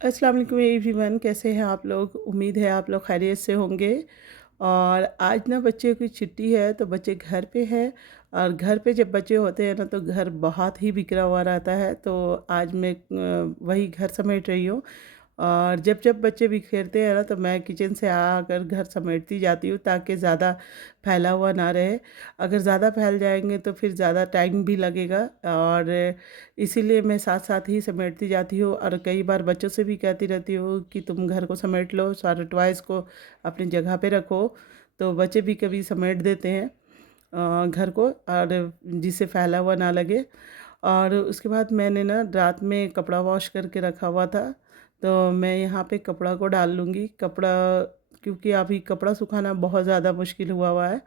अस्सलाम वालेकुम एवरीवन, कैसे हैं आप लोग? उम्मीद है आप लोग खैरियत से होंगे। और आज ना बच्चे की छुट्टी है तो बच्चे घर पे हैं। और घर पे जब बच्चे होते हैं ना तो घर बहुत ही बिखरा हुआ रहता है। तो आज मैं वही घर समेट रही हूँ। और जब जब बच्चे बिखेरते हैं ना तो मैं किचन से आकर घर समेटती जाती हूँ ताकि ज़्यादा फैला हुआ ना रहे। अगर ज़्यादा फैल जाएंगे तो फिर ज़्यादा टाइम भी लगेगा। और इसीलिए मैं साथ साथ ही समेटती जाती हूँ और कई बार बच्चों से भी कहती रहती हूँ कि तुम घर को समेट लो, सारे टॉयज़ को अपनी जगह पे रखो। तो बच्चे भी कभी समेट देते हैं घर को, और जिससे फैला हुआ ना लगे। और उसके बाद मैंने ना रात में कपड़ा वॉश करके रखा हुआ था। तो मैं यहाँ पे कपड़ा को डाल लूँगी। कपड़ा, क्योंकि अभी कपड़ा सुखाना बहुत ज़्यादा मुश्किल हुआ हुआ है।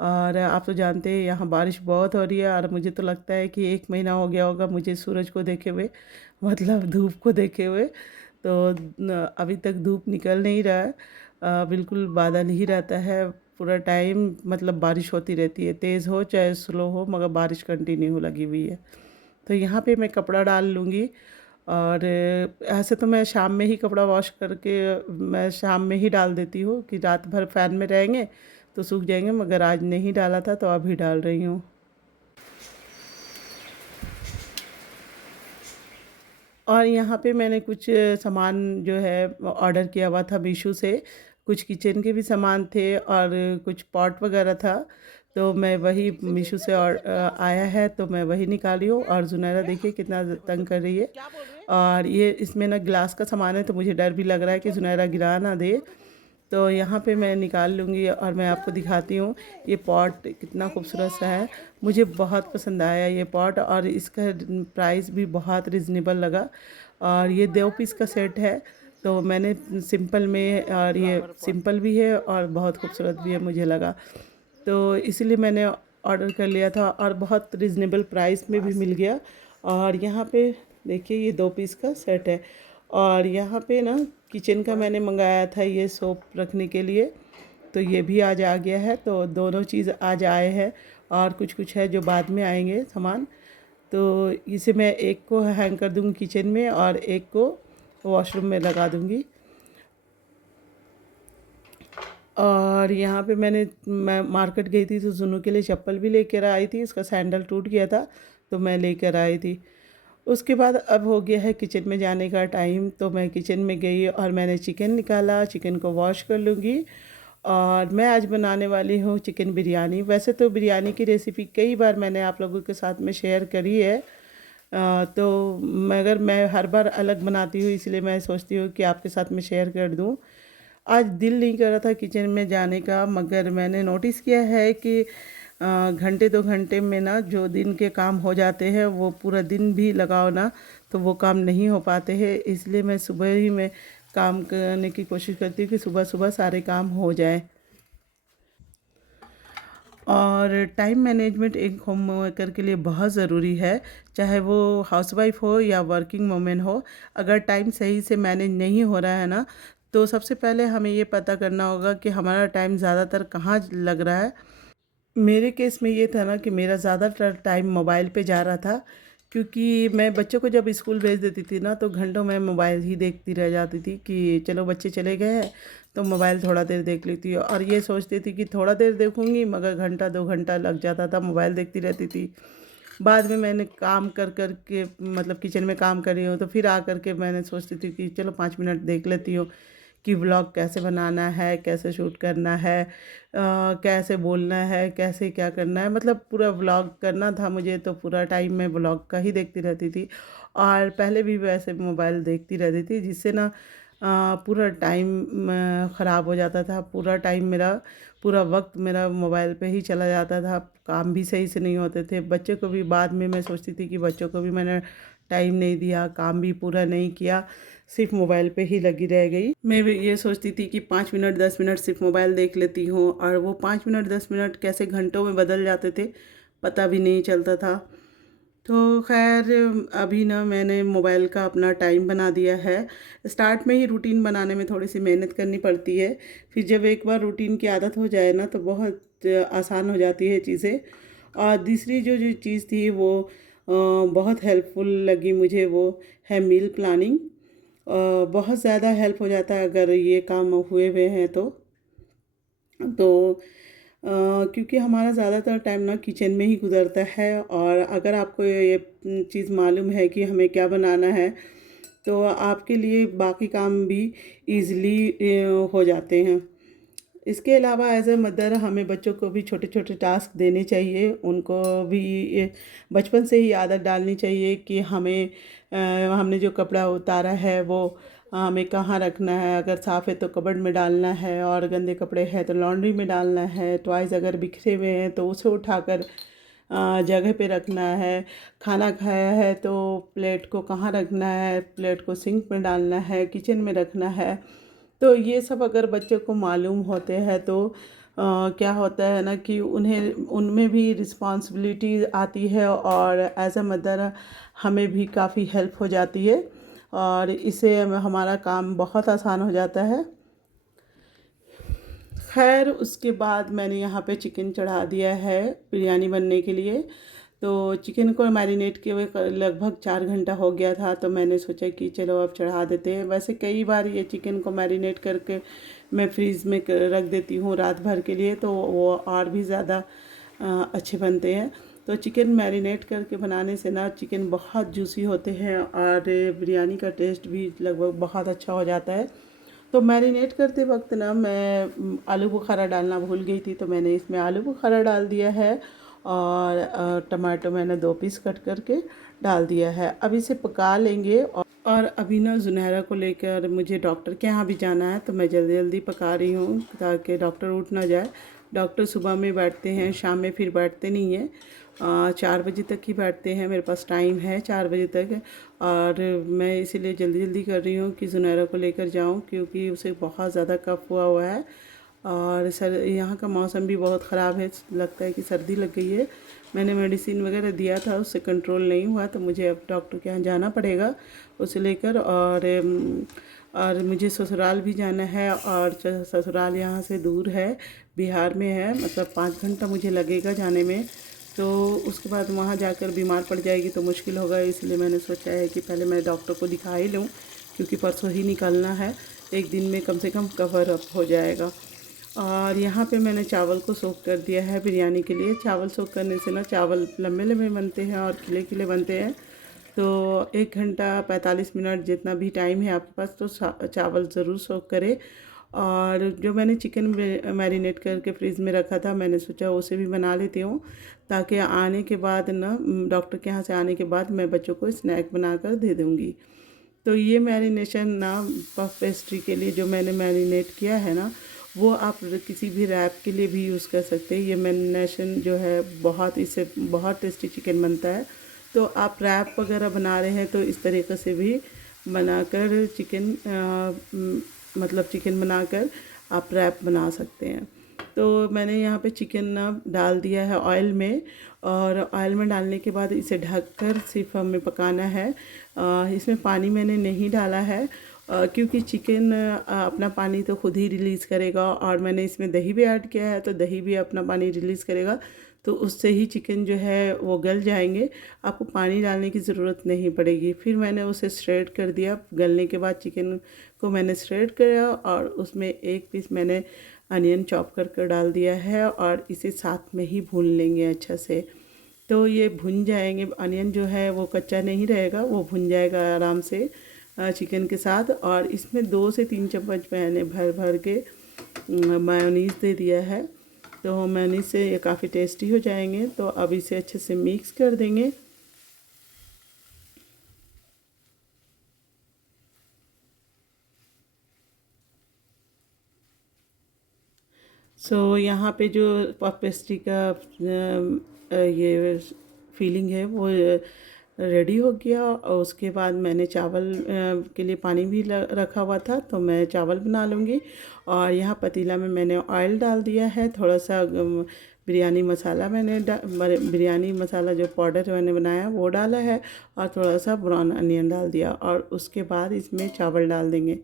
और आप तो जानते हैं यहाँ बारिश बहुत हो रही है, और मुझे तो लगता है कि 1 महीना हो गया होगा मुझे सूरज को देखे हुए, मतलब धूप को देखे हुए। तो अभी तक धूप निकल नहीं रहा है। बिल्कुल बादल ही रहता है पूरा टाइम, मतलब बारिश होती रहती है, तेज़ हो चाहे स्लो हो, मगर बारिश कंटिन्यू लगी हुई है। तो यहाँ पे मैं कपड़ा डाल लूँगी। और ऐसे तो मैं शाम में ही कपड़ा वॉश करके मैं शाम में ही डाल देती हूँ कि रात भर फ़ैन में रहेंगे तो सूख जाएंगे, मगर आज नहीं डाला था तो अभी डाल रही हूँ। और यहाँ पे मैंने कुछ सामान जो है ऑर्डर किया हुआ था मीशो से। कुछ किचन के भी सामान थे और कुछ पॉट वगैरह था। तो मैं वही मीशो से आया है तो मैं वही निकाली हूँ। और जुनैरा देखिए कितना तंग कर रही है। और ये इसमें ना ग्लास का सामान है तो मुझे डर भी लग रहा है कि जुनैरा गिरा ना दे। तो यहाँ पे मैं निकाल लूँगी और मैं आपको दिखाती हूँ। ये पॉट कितना खूबसूरत सा है, मुझे बहुत पसंद आया ये पॉट, और इसका प्राइस भी बहुत रिजनेबल लगा। और ये 2 पीस का सेट है। तो मैंने सिंपल में, और ये सिंपल भी है और बहुत खूबसूरत भी है मुझे लगा। तो इसीलिए मैंने ऑर्डर कर लिया था और बहुत रिजनेबल प्राइस में भी मिल गया। और यहाँ पे देखिए ये 2 पीस का सेट है। और यहाँ पे ना किचन का मैंने मंगाया था ये सोप रखने के लिए, तो ये भी आज आ गया है। तो दोनों चीज़ आज आए हैं, और कुछ कुछ है जो बाद में आएंगे सामान। तो इसे मैं एक को हैंग कर दूँगी किचन में और एक को वॉशरूम में लगा दूँगी। और यहाँ पे मैं मार्केट गई थी तो जुनू के लिए चप्पल भी लेकर आई थी, इसका सैंडल टूट गया था तो मैं लेकर आई थी। उसके बाद अब हो गया है किचन में जाने का टाइम, तो मैं किचन में गई और मैंने चिकन निकाला, चिकन को वॉश कर लूँगी। और मैं आज बनाने वाली हूँ चिकन बिरयानी। वैसे तो बिरयानी की रेसिपी कई बार मैंने आप लोगों के साथ में शेयर करी है। तो मगर मैं हर बार अलग बनाती हूँ, इसलिए मैं सोचती हूँ कि आपके साथ में शेयर कर दूँ। आज दिल नहीं कर रहा था किचन में जाने का, मगर मैंने नोटिस किया है कि घंटे 2 घंटे में ना जो दिन के काम हो जाते हैं वो पूरा दिन भी लगाओ ना तो वो काम नहीं हो पाते हैं। इसलिए मैं सुबह ही में काम करने की कोशिश करती हूँ कि सुबह सुबह सारे काम हो जाए। और टाइम मैनेजमेंट एक होम मेकर के लिए बहुत ज़रूरी है, चाहे वो हाउसवाइफ हो या वर्किंग वुमेन हो। अगर टाइम सही से मैनेज नहीं हो रहा है ना, तो सबसे पहले हमें ये पता करना होगा कि हमारा टाइम ज़्यादातर कहाँ लग रहा है। मेरे केस में ये था ना कि मेरा ज़्यादातर टाइम मोबाइल पे जा रहा था, क्योंकि मैं बच्चों को जब स्कूल भेज देती थी ना तो घंटों में मोबाइल ही देखती रह जाती थी कि चलो बच्चे चले गए हैं तो मोबाइल थोड़ा देर देख लेती हूँ। और ये सोचती थी कि थोड़ा देर देखूँगी, मगर घंटा 2 घंटा लग जाता था, मोबाइल देखती रहती थी। बाद में मैंने काम कर कर के, मतलब किचन में काम कर रही हूँ तो फिर आ कर के मैंने सोचती थी कि चलो 5 मिनट देख लेती हूँ कि व्लॉग कैसे बनाना है, कैसे शूट करना है, कैसे बोलना है, कैसे क्या करना है, मतलब पूरा व्लॉग करना था मुझे। तो पूरा टाइम मैं व्लॉग का ही देखती रहती थी। और पहले भी वैसे मोबाइल देखती रहती थी, जिससे ना पूरा टाइम ख़राब हो जाता था। पूरा टाइम मेरा, पूरा वक्त मेरा मोबाइल पे ही चला जाता था। काम भी सही से नहीं होते थे। बच्चे को भी बाद में मैं सोचती थी कि बच्चों को भी मैंने टाइम नहीं दिया, काम भी पूरा नहीं किया, सिर्फ मोबाइल पे ही लगी रह गई। मैं भी ये सोचती थी कि 5 मिनट 10 मिनट सिर्फ मोबाइल देख लेती हूँ, और वो 5 मिनट 10 मिनट कैसे घंटों में बदल जाते थे पता भी नहीं चलता था। तो खैर अभी ना मैंने मोबाइल का अपना टाइम बना दिया है। स्टार्ट में ही रूटीन बनाने में थोड़ी सी मेहनत करनी पड़ती है, फिर जब एक बार रूटीन की आदत हो जाए ना तो बहुत आसान हो जाती है चीज़ें। और दूसरी जो जो चीज़ थी वो बहुत हेल्पफुल लगी मुझे, वो है मील प्लानिंग। बहुत ज़्यादा हेल्प हो जाता है अगर ये काम हुए हुए हैं तो क्योंकि हमारा ज़्यादातर टाइम ना किचन में ही गुजरता है, और अगर आपको ये चीज़ मालूम है कि हमें क्या बनाना है तो आपके लिए बाकी काम भी इजीली हो जाते हैं। इसके अलावा एज अ मदर हमें बच्चों को भी छोटे छोटे टास्क देने चाहिए, उनको भी बचपन से ही आदत डालनी चाहिए कि हमने जो कपड़ा उतारा है वो हमें कहाँ रखना है, अगर साफ़ है तो कबर्ड में डालना है, और गंदे कपड़े हैं तो लॉन्ड्री में डालना है, टॉयज़ अगर बिखरे हुए हैं तो उसे उठाकर जगह पे रखना है, खाना खाया है तो प्लेट को कहाँ रखना है, प्लेट को सिंक में डालना है, किचन में रखना है। तो ये सब अगर बच्चे को मालूम होते हैं तो क्या होता है ना कि उन्हें उनमें भी रिस्पॉन्सिबिलिटी आती है, और एज अ मदर हमें भी काफ़ी हेल्प हो जाती है, और इससे हमारा काम बहुत आसान हो जाता है। खैर उसके बाद मैंने यहाँ पे चिकन चढ़ा दिया है बिरयानी बनने के लिए। तो चिकन को मैरिनेट किए हुए लगभग 4 घंटा हो गया था, तो मैंने सोचा कि चलो अब चढ़ा देते हैं। वैसे कई बार ये चिकन को मैरिनेट करके मैं फ्रीज़ में रख देती हूँ रात भर के लिए, तो वो और भी ज़्यादा अच्छे बनते हैं। तो चिकन मैरिनेट करके बनाने से ना चिकन बहुत जूसी होते हैं, और बिरयानी का टेस्ट भी लगभग बहुत अच्छा हो जाता है। तो मैरिनेट करते वक्त ना मैं आलू बुखारा डालना भूल गई थी, तो मैंने इसमें आलू बुखारा डाल दिया है, और टमाटो मैंने 2 पीस कट करके डाल दिया है। अब इसे पका लेंगे, और अभी ना जुनैरा को लेकर मुझे डॉक्टर के यहाँ भी जाना है, तो मैं जल्दी जल्दी पका रही हूँ ताकि डॉक्टर उठ ना जाए। डॉक्टर सुबह में बैठते हैं, शाम में फिर बैठते नहीं हैं। 4 बजे तक ही बैठते हैं, मेरे पास टाइम है 4 बजे तक, और मैं इसीलिए जल्दी जल्दी कर रही हूँ कि जुनैरा को लेकर जाऊँ, क्योंकि उसे बहुत ज़्यादा कफ हुआ है, और यहाँ का मौसम भी बहुत ख़राब है, लगता है कि सर्दी लग गई है। मैंने मेडिसिन वगैरह दिया था, उससे कंट्रोल नहीं हुआ, तो मुझे अब डॉक्टर के यहाँ जाना पड़ेगा उसे लेकर। और मुझे ससुराल भी जाना है, और ससुराल यहाँ से दूर है, बिहार में है, मतलब 5 घंटा मुझे लगेगा जाने में। तो उसके बाद वहाँ जाकर बीमार पड़ जाएगी तो मुश्किल होगा, इसलिए मैंने सोचा है कि पहले मैं डॉक्टर को दिखा ही लूँ, क्योंकि परसों ही निकलना है, एक दिन में कम से कम कवर अप हो जाएगा। और यहाँ पे मैंने चावल को सोख कर दिया है बिरयानी के लिए। चावल सोख करने से ना चावल लंबे लंबे बनते हैं और खिले खिले बनते हैं। तो 1 घंटा 45 मिनट जितना भी टाइम है आपके पास, तो चावल ज़रूर सोख करें। और जो मैंने चिकन मैरिनेट करके फ्रीज़ में रखा था, मैंने सोचा उसे भी बना लेती हूँ, ताकि आने के बाद ना डॉक्टर के यहाँ से आने के बाद मैं बच्चों को स्नैक बना कर दे दूँगी। तो ये मैरिनेशन ना पफ पेस्ट्री के लिए जो मैंने मैरिनेट किया है ना, वो आप किसी भी रैप के लिए भी यूज़ कर सकते हैं। ये मैरिनेशन जो है इससे बहुत टेस्टी चिकन बनता है। तो आप रैप वगैरह बना रहे हैं तो इस तरीक़े से भी बनाकर मतलब चिकन बनाकर आप रैप बना सकते हैं। तो मैंने यहाँ पे चिकन ना डाल दिया है ऑयल में, और ऑयल में डालने के बाद इसे ढककर सिर्फ हमें पकाना है। इसमें पानी मैंने नहीं डाला है, क्योंकि चिकन अपना पानी तो खुद ही रिलीज़ करेगा, और मैंने इसमें दही भी ऐड किया है, तो दही भी अपना पानी रिलीज़ करेगा, तो उससे ही चिकन जो है वो गल जाएंगे। आपको पानी डालने की ज़रूरत नहीं पड़ेगी। फिर मैंने उसे श्रेड कर दिया। गलने के बाद चिकन को मैंने श्रेड किया, और उसमें 1 पीस मैंने अनियन चॉप करके डाल दिया है, और इसे साथ में ही भून लेंगे अच्छा से। तो ये भुन जाएंगे, अनियन जो है वो कच्चा नहीं रहेगा, वो भुन जाएगा आराम से चिकन के साथ। और इसमें 2 से 3 चम्मच मैंने भर भर के मेयोनीज़ दे दिया है, तो मेयोनीज़ से ये काफ़ी टेस्टी हो जाएंगे। तो अब इसे अच्छे से मिक्स कर देंगे। सो यहाँ पे जो पफ पेस्ट्री का ये फीलिंग है वो रेडी हो गया, और उसके बाद मैंने चावल के लिए पानी भी रखा हुआ था, तो मैं चावल बना लूँगी। और यहाँ पतीला में मैंने ऑयल डाल दिया है, थोड़ा सा बिरयानी मसाला बिरयानी मसाला जो पाउडर मैंने बनाया वो डाला है, और थोड़ा सा ब्राउन अनियन डाल दिया, और उसके बाद इसमें चावल डाल देंगे।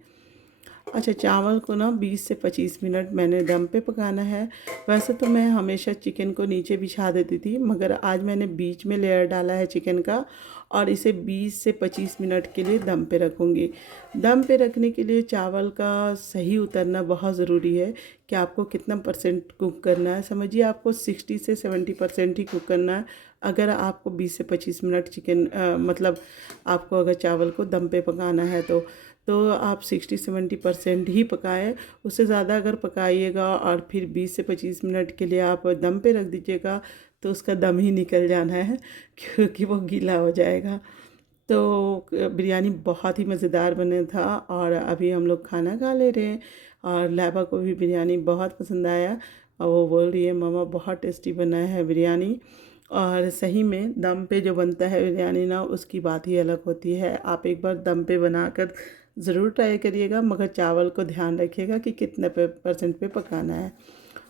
अच्छा, चावल को ना 20 से 25 मिनट मैंने दम पे पकाना है। वैसे तो मैं हमेशा चिकन को नीचे बिछा देती थी, मगर आज मैंने बीच में लेयर डाला है चिकन का और इसे 20 से 25 मिनट के लिए दम पे रखूँगी। दम पे रखने के लिए चावल का सही उतरना बहुत ज़रूरी है कि आपको कितना परसेंट कुक करना है। समझिए आपको 60 से 70% ही कुक करना है। अगर आपको 20 से 25 मिनट चिकन मतलब आपको अगर चावल को दम पे पकाना है तो आप 60-70% ही पकाएं। उससे ज़्यादा अगर पकाइएगा और फिर 20 से 25 मिनट के लिए आप दम पे रख दीजिएगा तो उसका दम ही निकल जाना है क्योंकि वो गीला हो जाएगा। तो बिरयानी बहुत ही मज़ेदार बने था और अभी हम लोग खाना खा ले रहे हैं और लैबा को भी बिरयानी बहुत पसंद आया और वो बोल रही है मम्मा बहुत टेस्टी बना है बिरयानी। और सही में दम पे जो बनता है बिरयानी ना उसकी बात ही अलग होती है। आप एक बार दम पे बनाकर ज़रूर ट्राई करिएगा, मगर चावल को ध्यान रखिएगा कि कितने परसेंट पे पकाना है।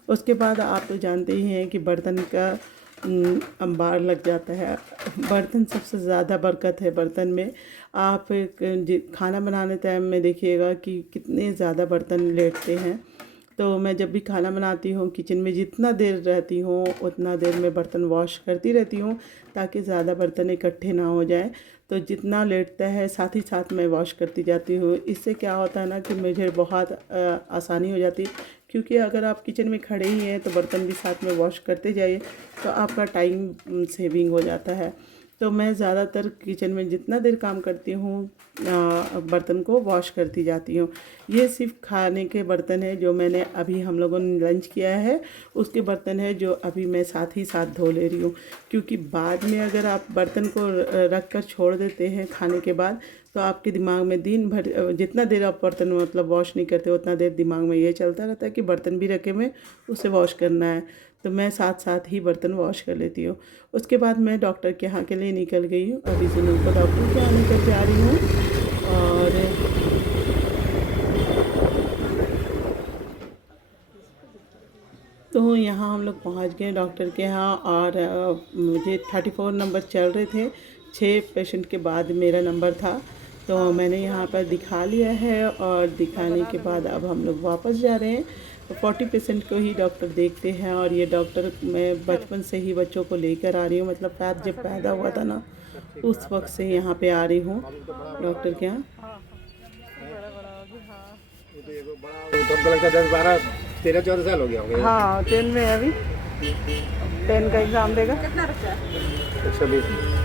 उसके बाद आप तो जानते ही हैं कि बर्तन का अंबार लग जाता है। बर्तन सबसे ज़्यादा बरकत है बर्तन में। आप खाना बनाने टाइम में देखिएगा कि कितने ज़्यादा बर्तन लेटते हैं। तो मैं जब भी खाना बनाती हूँ किचन में जितना देर रहती हूँ उतना देर में बर्तन वॉश करती रहती हूँ ताकि ज़्यादा बर्तन इकट्ठे ना हो जाएं। तो जितना लेटता है साथ ही साथ मैं वॉश करती जाती हूँ। इससे क्या होता है ना कि मुझे बहुत आसानी हो जाती है, क्योंकि अगर आप किचन में खड़े ही हैं तो बर्तन भी साथ में वॉश करते जाइए तो आपका टाइम सेविंग हो जाता है। तो मैं ज़्यादातर किचन में जितना देर काम करती हूँ बर्तन को वॉश करती जाती हूँ। ये सिर्फ खाने के बर्तन है जो मैंने अभी हम लोगों ने लंच किया है उसके बर्तन है जो अभी मैं साथ ही साथ धो ले रही हूँ। क्योंकि बाद में अगर आप बर्तन को रख कर छोड़ देते हैं खाने के बाद तो आपके दिमाग में दिन भर जितना देर आप बर्तन मतलब वॉश नहीं करते उतना देर दिमाग में ये चलता रहता है कि बर्तन भी रखे हुए उसे वॉश करना है। तो मैं साथ साथ ही बर्तन वॉश कर लेती हूँ। उसके बाद मैं डॉक्टर के यहाँ के लिए निकल गई हूँ। अभी सुनू को डॉक्टर के यहाँ निकल के आ रही हूँ और तो यहाँ हम लोग पहुँच गए डॉक्टर के यहाँ और मुझे 34 नंबर चल रहे थे। 6 पेशेंट के बाद मेरा नंबर था तो मैंने यहाँ पर दिखा लिया है और दिखाने के बाद अब हम लोग वापस जा रहे हैं। तो 40 पेशेंट को ही डॉक्टर देखते हैं और ये डॉक्टर मैं बचपन से ही बच्चों को लेकर आ रही हूँ। मतलब जब पैदा हुआ था ना उस वक्त से यहाँ पे आ रही हूँ डॉक्टर के यहाँ। तब लगता 10 12 13 14 साल हो गया होंगे। हाँ 10 में है अभी 10 का एग्ज़ाम देगा। 120।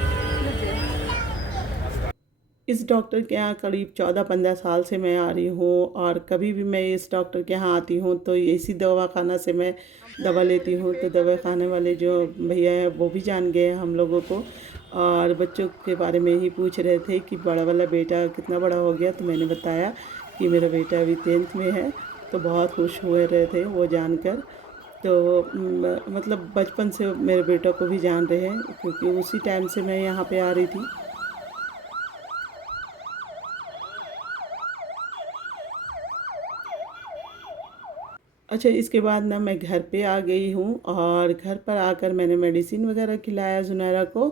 इस डॉक्टर के यहाँ करीब 14-15 साल से मैं आ रही हूँ और कभी भी मैं इस डॉक्टर के यहाँ आती हूँ तो इसी दवाखाना से मैं दवा लेती हूँ। तो दवा खाने वाले जो भैया हैं वो भी जान गए हैं हम लोगों को और बच्चों के बारे में ही पूछ रहे थे कि बड़ा वाला बेटा कितना बड़ा हो गया। तो मैंने बताया कि मेरा बेटा अभी 10th में है। तो बहुत खुश हुए रहे थे वो जानकर। तो मतलब बचपन से मेरे बेटा को भी जान रहे हैं क्योंकि उसी टाइम से मैं यहाँ पे आ रही थी। अच्छा, इसके बाद ना मैं घर पे आ गई हूँ और घर पर आकर मैंने मेडिसिन वगैरह खिलाया जुनैरा को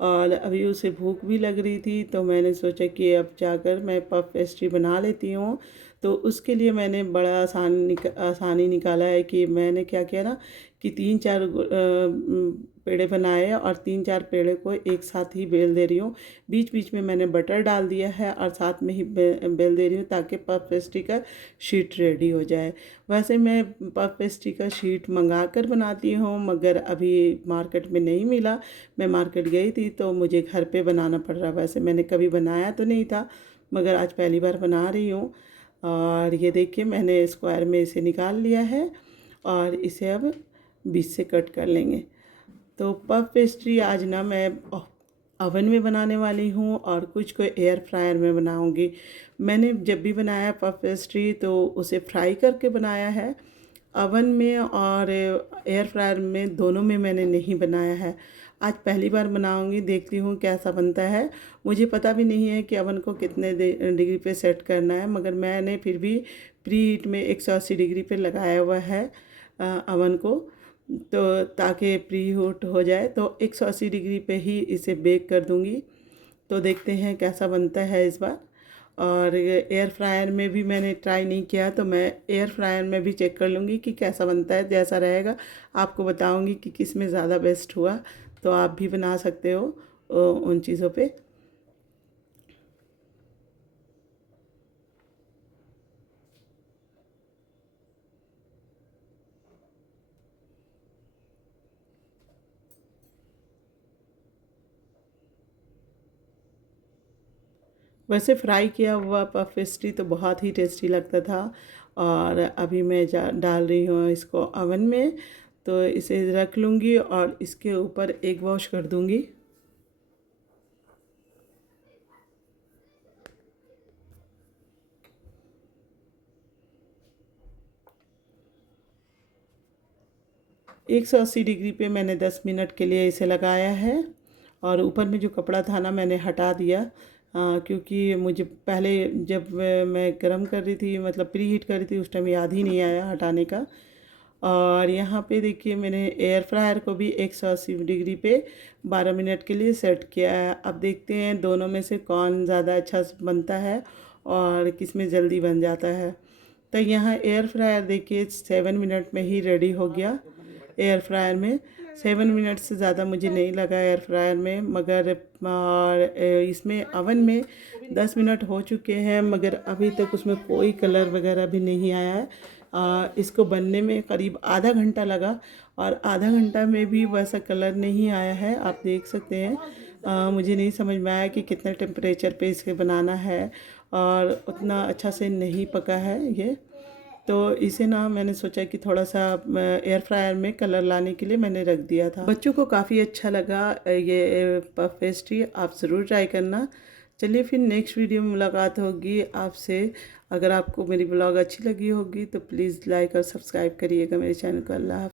और अभी उसे भूख भी लग रही थी तो मैंने सोचा कि अब जाकर मैं पफ पेस्ट्री बना लेती हूँ। तो उसके लिए मैंने बड़ा आसानी निकाला है कि मैंने क्या किया ना कि 3-4 पेड़े बनाए और 3-4 पेड़े को एक साथ ही बेल दे रही हूँ। बीच बीच में मैंने बटर डाल दिया है और साथ में ही बेल दे रही हूँ ताकि पफ पेस्ट्री का शीट रेडी हो जाए। वैसे मैं पफ पेस्ट्री का शीट मंगा कर बनाती हूँ मगर अभी मार्केट में नहीं मिला। मैं मार्केट गई थी तो मुझे घर पे बनाना पड़ रहा। वैसे मैंने कभी बनाया तो नहीं था मगर आज पहली बार बना रही हूँ। और ये देखिए मैंने स्क्वायर में इसे निकाल लिया है और इसे अब बीच से कट कर लेंगे। तो पफ पेस्ट्री आज ना मैं ओवन में बनाने वाली हूँ और कुछ को एयर फ्रायर में बनाऊँगी। मैंने जब भी बनाया पफ पेस्ट्री तो उसे फ्राई करके बनाया है। ओवन में और एयर फ्रायर में दोनों में मैंने नहीं बनाया है। आज पहली बार बनाऊंगी, देखती हूँ कैसा बनता है। मुझे पता भी नहीं है कि ओवन को कितने डिग्री पे सेट करना है मगर मैंने फिर भी प्री हीट में 180 डिग्री पे लगाया हुआ है ओवन को। तो ताकि प्री हीट हो जाए तो 180 डिग्री पे ही इसे बेक कर दूंगी। तो देखते हैं कैसा बनता है इस बार। और एयर फ्रायर में भी मैंने ट्राई नहीं किया, तो मैं एयर फ्रायर में भी चेक कर लूँगी कि कैसा बनता है। जैसा रहेगा आपको बताऊँगी कि किस में ज़्यादा बेस्ट हुआ, तो आप भी बना सकते हो उन चीज़ों पे। वैसे फ्राई किया हुआ पफ पेस्ट्री तो बहुत ही टेस्टी लगता था। और अभी मैं डाल रही हूँ इसको अवन में, तो इसे रख लूँगी और इसके ऊपर एग वॉश कर दूँगी। एक 180 डिग्री पे मैंने 10 मिनट के लिए इसे लगाया है। और ऊपर में जो कपड़ा था ना, मैंने हटा दिया, क्योंकि मुझे पहले जब मैं गरम कर रही थी, मतलब प्री हीट कर रही थी, उस टाइम याद ही नहीं आया हटाने का। और यहाँ पे देखिए मैंने एयर फ्रायर को भी 180 डिग्री पे 12 मिनट के लिए सेट किया है। अब देखते हैं दोनों में से कौन ज़्यादा अच्छा बनता है और किस में जल्दी बन जाता है। तो यहाँ एयर फ्रायर देखिए 7 मिनट में ही रेडी हो गया। एयर फ्रायर में 7 मिनट से ज़्यादा मुझे नहीं लगा एयर फ्रायर में, मगर इसमें अवन में 10 मिनट हो चुके हैं, मगर अभी तक उसमें कोई कलर वगैरह भी नहीं आया है। इसको बनने में करीब आधा घंटा लगा और आधा घंटा में भी वैसा कलर नहीं आया है, आप देख सकते हैं। मुझे नहीं समझ में आया कि कितने टेम्परेचर पे इसे बनाना है, और उतना अच्छा से नहीं पका है ये। तो इसे ना मैंने सोचा कि थोड़ा सा एयर फ्रायर में कलर लाने के लिए मैंने रख दिया था। बच्चों को काफ़ी अच्छा लगा ये पफ पेस्ट्री, आप ज़रूर ट्राई करना। चलिए फिर नेक्स्ट वीडियो में मुलाकात होगी आपसे। अगर आपको मेरी ब्लॉग अच्छी लगी होगी तो प्लीज़ लाइक और सब्सक्राइब करिएगा मेरे चैनल को। अल्लाह हाफ़िज़।